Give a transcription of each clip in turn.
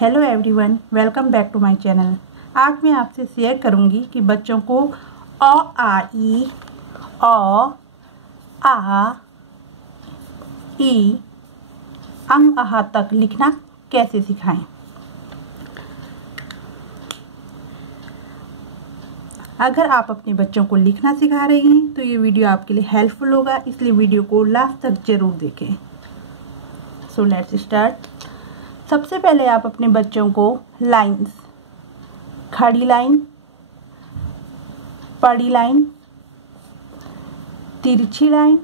Hello everyone, welcome back to my channel. आज मैं आपसे शेयर करूंगी कि बच्चों को अ आ ई अ आ ई अं अहा तक लिखना कैसे सिखाएं। अगर आप अपने बच्चों को लिखना सिखा रही हैं तो ये वीडियो आपके लिए हेल्पफुल होगा, इसलिए वीडियो को लास्ट तक जरूर देखें। So let's start. सबसे पहले आप अपने बच्चों को लाइंस, खड़ी लाइन, पड़ी लाइन, तिरछी लाइन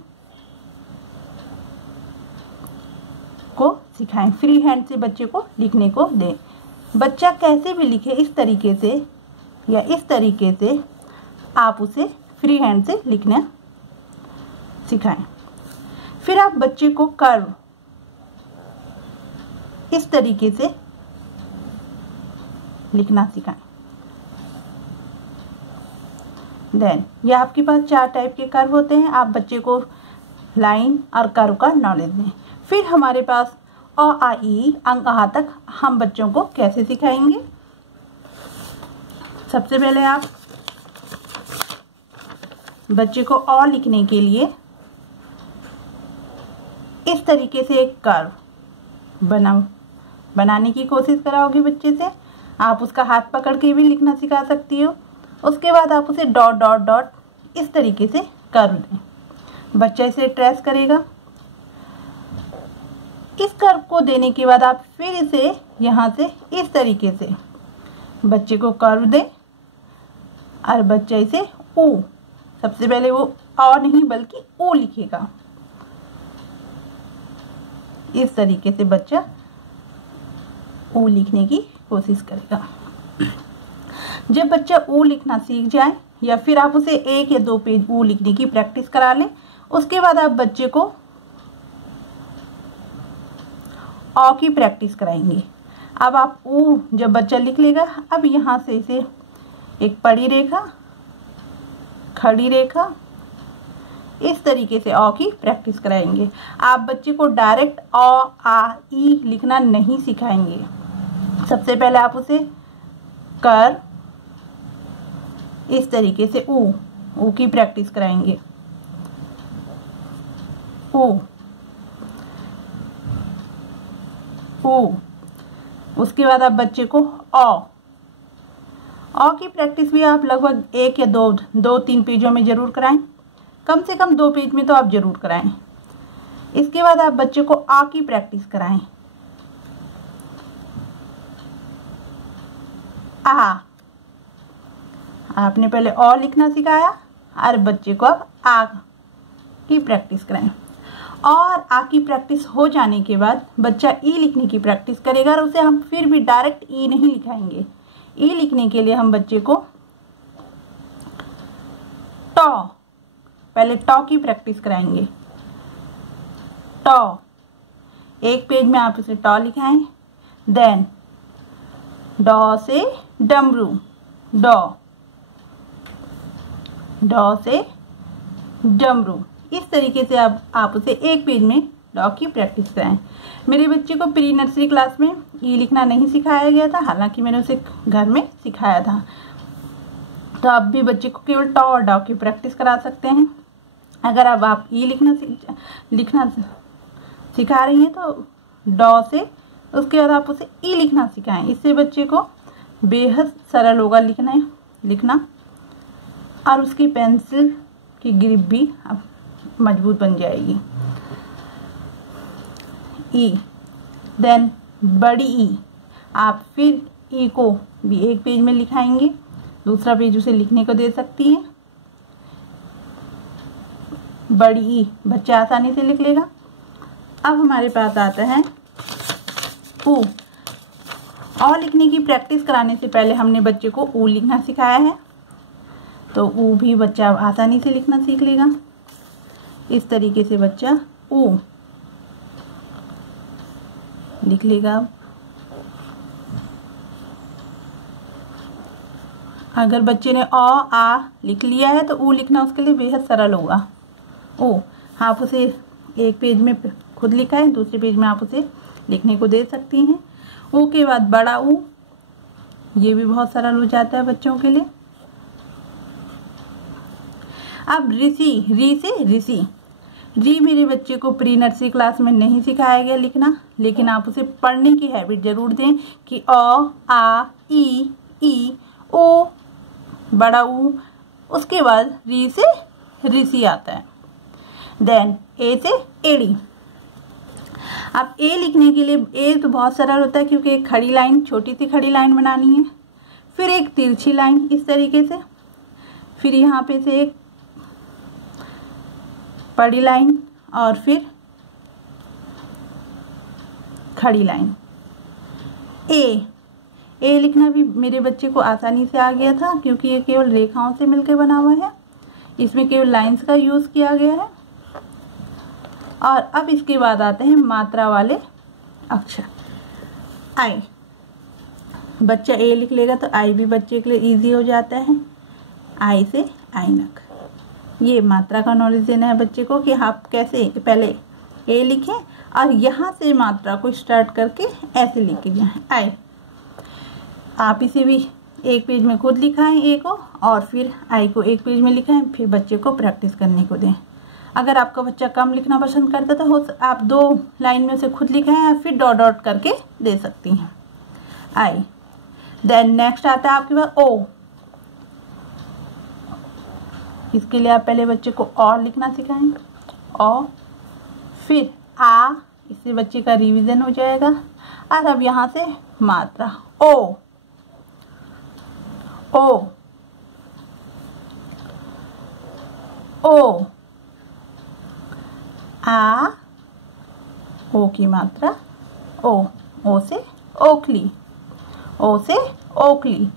को सिखाएं। फ्री हैंड से बच्चे को लिखने को दें। बच्चा कैसे भी लिखे, इस तरीके से या इस तरीके से आप उसे फ्री हैंड से लिखना सिखाएं। फिर आप बच्चे को कर्व इस तरीके से लिखना सिखाएं। देन ये आपके पास 4 टाइप के कर्व होते हैं। आप बच्चे को लाइन और कर्व का नॉलेज दें। फिर हमारे पास अ आ ई अं अहा तक हम बच्चों को कैसे सिखाएंगे। सबसे पहले आप बच्चे को अ लिखने के लिए इस तरीके से एक कर्व बनाने की कोशिश कराओगे बच्चे से। आप उसका हाथ पकड़ के भी लिखना सिखा सकती हो। उसके बाद आप उसे डॉट डॉट डॉट इस तरीके से कर्व दें। बच्चा इसे ट्रेस करेगा। इस कर्व को देने के बाद आप फिर इसे यहाँ से इस तरीके से बच्चे को कर्व दें और बच्चा इसे ऊ, सबसे पहले वो अ नहीं बल्कि ऊ लिखेगा। इस तरीके से बच्चा ऊ लिखने की कोशिश करेगा। जब बच्चा ऊ लिखना सीख जाए या फिर आप उसे 1 या 2 पेज ऊ लिखने की प्रैक्टिस करा लें, उसके बाद आप बच्चे को अ की प्रैक्टिस कराएंगे। अब आप ऊ जब बच्चा लिख लेगा, अब यहाँ से इसे एक पड़ी रेखा, खड़ी रेखा, इस तरीके से अ की प्रैक्टिस कराएंगे। आप बच्चे को डायरेक्ट अ आ ई लिखना नहीं सिखाएंगे। सबसे पहले आप उसे कर इस तरीके से ऊ की प्रैक्टिस कराएंगे। ऊ उसके बाद आप बच्चे को अ की प्रैक्टिस भी आप लगभग 1 या 2-3 पेजों में जरूर कराएं। कम से कम 2 पेज में तो आप जरूर कराएं। इसके बाद आप बच्चे को आ की प्रैक्टिस कराएं। आ, आपने पहले अ लिखना सिखाया और बच्चे को अब आ की प्रैक्टिस कराएं। और आ की प्रैक्टिस हो जाने के बाद बच्चा ई लिखने की प्रैक्टिस करेगा और उसे हम फिर भी डायरेक्ट ई नहीं लिखाएंगे। ई लिखने के लिए हम बच्चे को टॉ, पहले टॉ की प्रैक्टिस कराएंगे। टॉ, 1 पेज में आप उसे टॉ लिखाएं। देन डॉ से डमरू, डॉ से डमरू, इस तरीके से आप उसे 1 पेज में डॉ की प्रैक्टिस कराएं। मेरे बच्चे को प्री नर्सरी क्लास में ई लिखना नहीं सिखाया गया था, हालांकि मैंने उसे घर में सिखाया था। तो आप भी बच्चे को केवल टॉ और डॉ की प्रैक्टिस करा सकते हैं। अगर अब आप ई लिखना सिखा रही हैं तो डॉ से उसके बाद आप उसे ई लिखना सिखाएं। इससे बच्चे को बेहद सरल होगा लिखना और उसकी पेंसिल की ग्रिप भी मजबूत बन जाएगी। ई, देन बड़ी ई, आप फिर ई को भी 1 पेज में लिखाएंगे। दूसरा पेज उसे लिखने को दे सकती हैं। बड़ी ई बच्चा आसानी से लिख लेगा। अब हमारे पास आता है ऊ। अ लिखने की प्रैक्टिस कराने से पहले हमने बच्चे को ऊ लिखना सिखाया है, तो ऊ भी बच्चा आसानी से लिखना सीख लेगा। इस तरीके से बच्चा ऊ लिख लेगा। अगर बच्चे ने अ आ लिख लिया है तो ऊ लिखना उसके लिए बेहद सरल होगा। ओ, आप उसे 1 पेज में खुद लिखाएं, दूसरे पेज में आप उसे लिखने को दे सकती हैं। ऊ के बाद बड़ा ऊ, ये भी बहुत सरल हो जाता है बच्चों के लिए। अब ऋषि, री से ऋषि। री मेरे बच्चे को प्री नर्सरी क्लास में नहीं सिखाया गया लिखना, लेकिन आप उसे पढ़ने की हैबिट जरूर दें कि अ, आ, ई, ओ, बड़ा ऊ, उसके बाद री से ऋषि आता है। देन ए से एड़ी। अब ए लिखने के लिए ए तो बहुत सरल होता है क्योंकि एक खड़ी लाइन, छोटी सी खड़ी लाइन बनानी है, फिर एक तिरछी लाइन इस तरीके से, फिर यहाँ पे से एक बड़ी लाइन और फिर खड़ी लाइन। ए लिखना भी मेरे बच्चे को आसानी से आ गया था क्योंकि ये केवल रेखाओं से मिलकर बना हुआ है, इसमें केवल लाइंस का यूज किया गया है। और अब इसके बाद आते हैं मात्रा वाले अक्षर। आई, बच्चा ए लिख लेगा तो आई भी बच्चे के लिए इजी हो जाता है। आई से ऐनक। ये मात्रा का नॉलेज देना है बच्चे को कि आप कैसे पहले ए लिखें और यहाँ से मात्रा को स्टार्ट करके ऐसे लिखे जाए। आई, आप इसे भी एक पेज में खुद लिखाएं ए को और फिर आई को एक पेज में लिखाएं, फिर बच्चे को प्रैक्टिस करने को दें। अगर आपका बच्चा कम लिखना पसंद करता है तो आप 2 लाइन में से खुद लिखाएं या फिर डॉट डॉट करके दे सकती हैं। आई। देन नेक्स्ट आता है आपके पास ओ। इसके लिए आप पहले बच्चे को और लिखना सिखाएं, ओ, फिर आ, इससे बच्चे का रिवीजन हो जाएगा। और अब यहाँ से मात्रा ओ, ओ, ओ, आ, ओ की मात्रा ओ से ओखली, ओ से ओखली।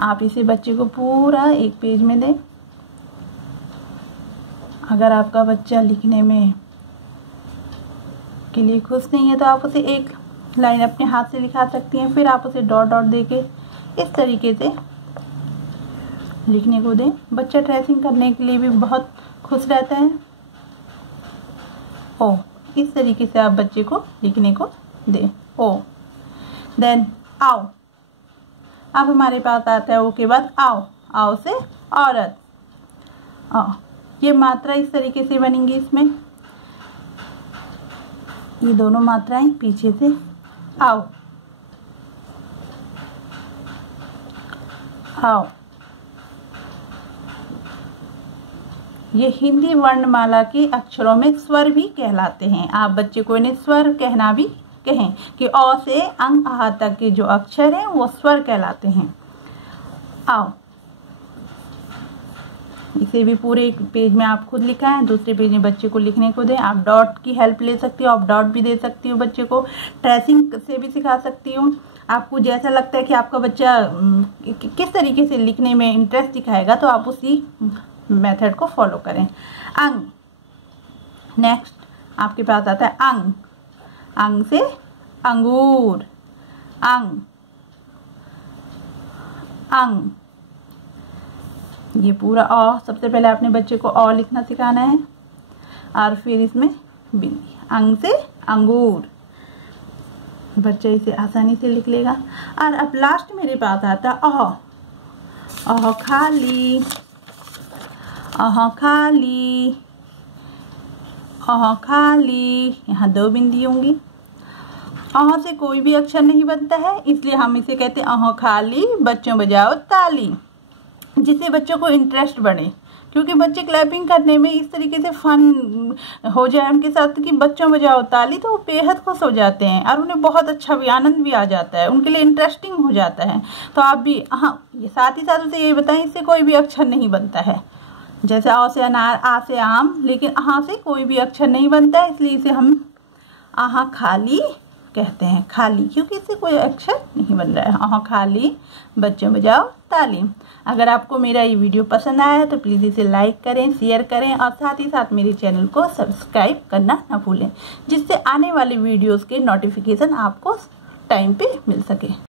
आप इसे बच्चे को पूरा एक पेज में दें। अगर आपका बच्चा लिखने में के लिए खुश नहीं है तो आप उसे एक लाइन अपने हाथ से लिखा सकती हैं, फिर आप उसे डॉट डॉट देके इस तरीके से लिखने को दें। बच्चा ट्रेसिंग करने के लिए भी बहुत खुश रहता है। ओ, इस तरीके से आप बच्चे को लिखने को दें, ओ। देन आओ। अब हमारे पास आता है ओ के बाद आओ। आओ से औरत, आओ। ये मात्रा इस तरीके से बनेंगी, इसमें ये दोनों मात्राएं पीछे से आओ, आओ। ये हिंदी वर्णमाला के अक्षरों में स्वर भी कहलाते हैं। आप बच्चे को इन्हें स्वर कहना भी कहें कि अ से अंग आह तक के जो अक्षर हैं वो स्वर कहलाते हैं। आओ। इसे भी पूरे एक पेज में आप खुद लिखाएं, दूसरे पेज में बच्चे को लिखने को दें। आप डॉट की हेल्प ले सकती हो, आप डॉट भी दे सकती हो बच्चे को, ट्रेसिंग से भी सिखा सकती हूँ। आपको जैसा लगता है कि आपका बच्चा किस तरीके से लिखने में इंटरेस्ट दिखाएगा तो आप उसी मेथड को फॉलो करें। अंग। नेक्स्ट आपके पास आता है अंग। अंग से अंगूर, अंग, अंग। ये पूरा अ, सबसे पहले आपने बच्चे को अ लिखना सिखाना है और फिर इसमें बिंदी। अंग से अंगूर। बच्चा इसे आसानी से लिख लेगा। और अब लास्ट मेरे पास आता है अह। अह खाली, अह खाली, अह खाली। यहाँ 2 बिंदी होंगी। अह से कोई भी अक्षर नहीं बनता है, इसलिए हम इसे कहते हैं अह खाली, बच्चों बजाओ ताली, जिससे बच्चों को इंटरेस्ट बढ़े। क्योंकि बच्चे क्लैपिंग करने में इस तरीके से फन हो जाए उनके साथ कि बच्चों बजाओ ताली, तो वो बेहद खुश हो जाते हैं और उन्हें बहुत अच्छा भी आनंद भी आ जाता है, उनके लिए इंटरेस्टिंग हो जाता है। तो आप भी हाँ, साथ ही साथ उसे ये बताएं इससे कोई भी अक्षर नहीं बनता है। जैसे आ से अनार, आ से आम, लेकिन आहा से कोई भी अक्षर नहीं बनता है, इसलिए इसे हम आहा खाली कहते हैं। खाली क्योंकि इससे कोई अक्षर नहीं बन रहा है। आहा खाली, बच्चों बजाओ ताली। अगर आपको मेरा ये वीडियो पसंद आया है तो प्लीज़ इसे लाइक करें, शेयर करें और साथ ही साथ मेरे चैनल को सब्सक्राइब करना ना भूलें, जिससे आने वाले वीडियोस के नोटिफिकेशन आपको टाइम पे मिल सके।